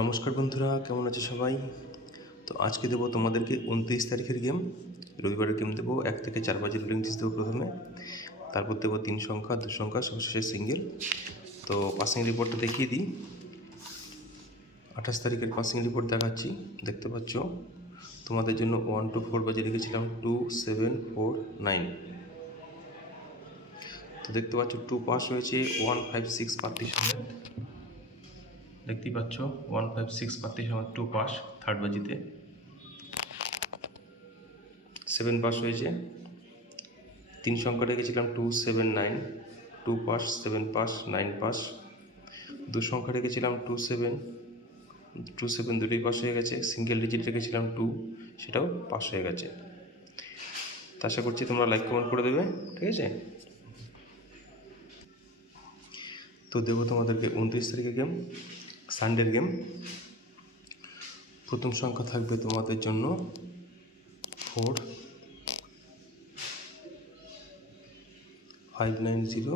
নমস্কার বন্ধুরা, কেমন আছে সবাই? তো আজকে দেবো তোমাদেরকে 29 তারিখের গেম। রবিবারের গেম দেবো। 1 থেকে 4 বাজে রুলিং ডিস দেবো প্রথমে, তারপর দেবো 3 সংখ্যা 2 সংখ্যা সবশেষে সিঙ্গেল। তো পাসিং রিপোর্টটা দেখিয়ে দিই। 28 তারিখের পাসিং রিপোর্ট দেখাচ্ছি, দেখতে পাচ্ছ। তোমাদের জন্য 1 to 4 বাজে রেখেছিলাম 2, 7, 4, 9। তো দেখতে পাচ্ছ 2 পাস হয়েছে 1, 5, 6 পার্টি সমেত। দেখতেই পাচ্ছ 1, 5, 6 পার্টি সমেত 2 পাস থার্ড বাজিতে। 7 পাস হয়েছে। 3 সংখ্যা রেখেছিলাম 2, 7, 9, 2 পাস, 7 পাস, 9 পাস। 2 সংখ্যা রেখেছিলাম 2, 7, 2, 7 দুটোই পাস হয়ে গেছে। সিঙ্গেল ডিজিট রেখেছিলাম 2, সেটাও পাস হয়ে গেছে। তা আশা করছি তোমরা লাইক কমেন্ট করে দেবে, ঠিক আছে? তো দেবো তোমাদেরকে 29 তারিখের গেম, সানডের গেম। প্রথম সংখ্যা থাকবে তোমাদের জন্য 4, 590,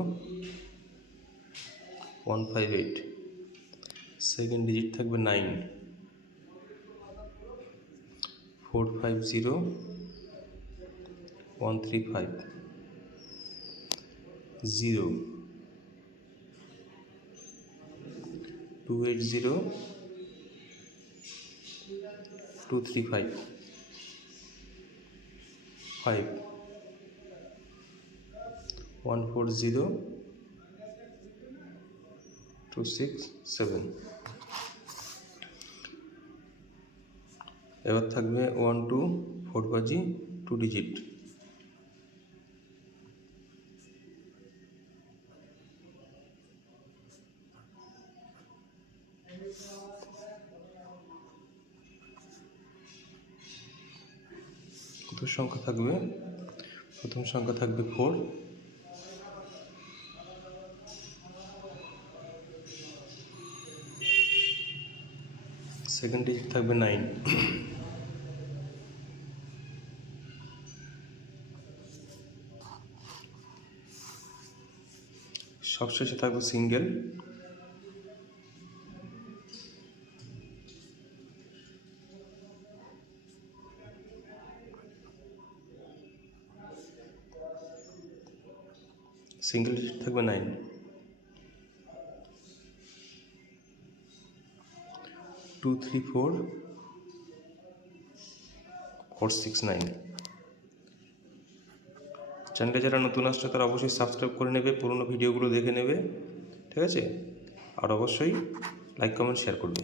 158। সেকেন্ড ডিজিট থাকবে 9, 450, 135, 0, 280, 235, 5, 140, 267। এবার থাকবে 1 to 4 বাজি 2 ডিজিট। প্রথম সংখ্যা থাকবে 4, সেকেন্ড ডিজিট থাকবে 9, সবশেষে থাকবে সিঙ্গেল। সিঙ্গেল ডিজিট থাকবে 9, 2, 3, 4, 4, 6, 9। চ্যানেলে যারা নতুন আসছে তারা অবশ্যই সাবস্ক্রাইব করে নেবে, পুরনো ভিডিওগুলো দেখে নেবে, ঠিক আছে? আর অবশ্যই লাইক কমেন্ট শেয়ার করবে।